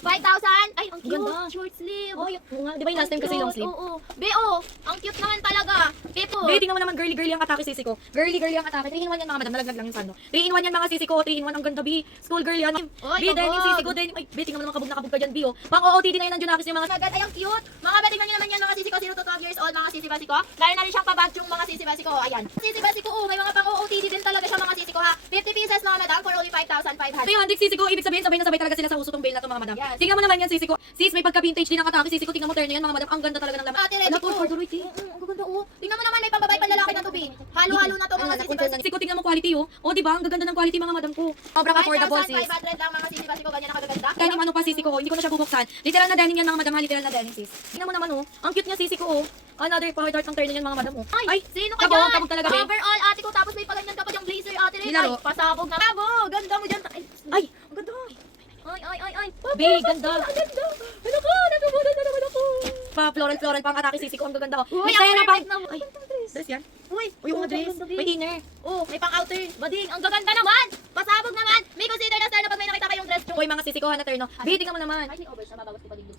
5,000. Ay, ang cute. Ganda. Short sleeve. Oh, oo nga. Di ba yung last time kasi long sleeve? Oo. Be, ang cute naman talaga. People. Be, tingnan mo naman girly ang atake sisi ko. Girly ang atake. 3-in-1 yan mga madam. Nalaglag lang yung sando. 3-in-1 yan mga sisi ko. 3-in-1 ang ganda, Be. School girl yan. Oy, Be, then yung kabog. sisi ko. Then, ay, Be, tingnan mo naman kabog na kabog ka dyan, Be, oh. Pang OOTD na yun ang Junakis yung mga... Agad, ay ang cute. Mga be, tingnan nyo naman yan mga sisi ko. 0 to 12 years old mga sisi basi ko. Meron na rin siyang pabag yung mga sisi basi ko. Ayan. Sisi basi ko, may mga pang OOTD din talaga siya mga sisi ko ha. 50 pieces mga madam for only 5,500. 300 sisi ko. Ibig sabihin, sabay na sabay talaga sila sa uso tong bail na to mga madam. Yes. Tingnan mo naman yan, sisi ko. Sis, may pagka-vintage din ang atake. Sisi ko, tingnan mo terno yan mga madam. Ang ganda talaga ng laman. Ate, ready Wala ko. po, corduroy, eh. Ang gaganda oh. Tingnan mo naman may pambabae panlalaki na to be. Halo-halo na to mga sisi basi. Sisi ko, tingnan mo quality, oh. Oh, di ba? Ang gaganda ng quality mga madam ko. Sobrang affordable, sis. 5,500 lang mga sisi basi ko. Ganyan nakagaganda. Denim ano pa sisi ko, hindi ko na siya bubuksan. Literal na denim yan mga madam, ha, literal na denim sis. Tingnan mo naman oh, ang cute niya sisi ko oh. Another power dart ang turn yan mga madam oh. Ay, sino ka kabog, dyan? kabog talaga, be. Overall, ate ko, tapos may paganyan ka pa yung blazer, ate rin. Nilaro. Ay, pasabog na. Kabog, ganda mo dyan. Ay, ang ganda. Ay. be, ganda. Ang ganda. Ano ko, natubunan na naman ako. Pa floral pa ang atake sisi ko, ang gaganda oh. Uy, May ang tayo na pang, perfect na. ay, dress yan. Uy, Uy, yung mga dress, may dinner. Oh, may pang outer. Bading, ang gaganda naman. Pasabog naman. May consider na style na pag may nakita kayong dress. Uy, mga sisi ko ha na turno. Be, tingnan mo naman. Ay, may over siya, mabawas ko bading.